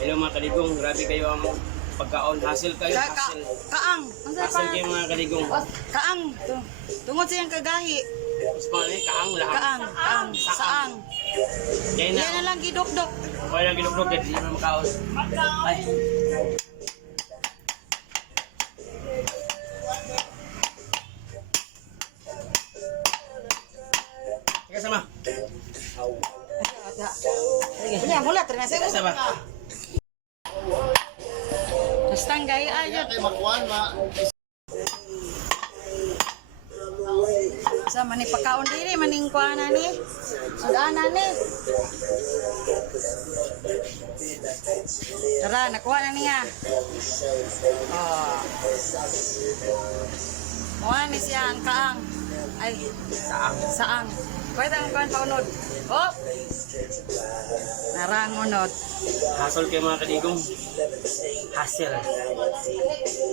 Hello mga kaligong, grabe kayo ang pagkaon. Hassle kayo, hassle. Kaang. Hassle kayo mga kaligong. Kaang. Tungod sa iyang kagahi. Mas mga kaang lahat. Kaang. Saang. Yan na. Yan na lang gidok-dok. Okay lang ginugdog, hindi naman makaon. Ay. Teka sama. Punya mula ternyata Teka sama. Mustang gaya aja. Sa mani pagkaon diri maning kuana ni. Sudana ni. Tara, nakuha na niya. Oh. Kuha ni siya ang kaang. Ay, saang. Kuha ang kuhan paunod. Oh! Narang unod. Hassle kayo mga kaligong. Hassle.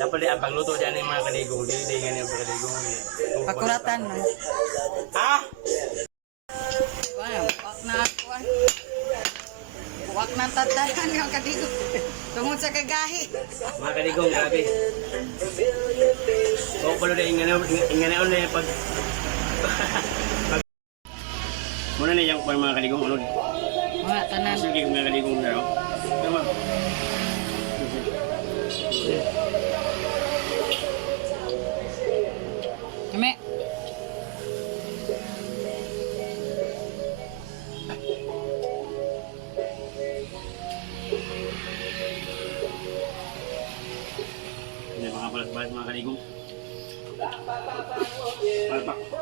Dapat di abang luto dyan yung mga kaligong. Hindi ganyan yung mga kaligong. Pakuratan. Ha? Wak na kuhan. Wak na tatanan yung kadigo. Tungod sa kagahi. Mga kaligong, grabe. Oo pala na inganaon na yung pag... Muna na yung mga kaligong unod. Mga tanan. Hassle kayo mga kaligong na. Tama. Kami. Hindi mga balat-balat mga kaligong. Palpak.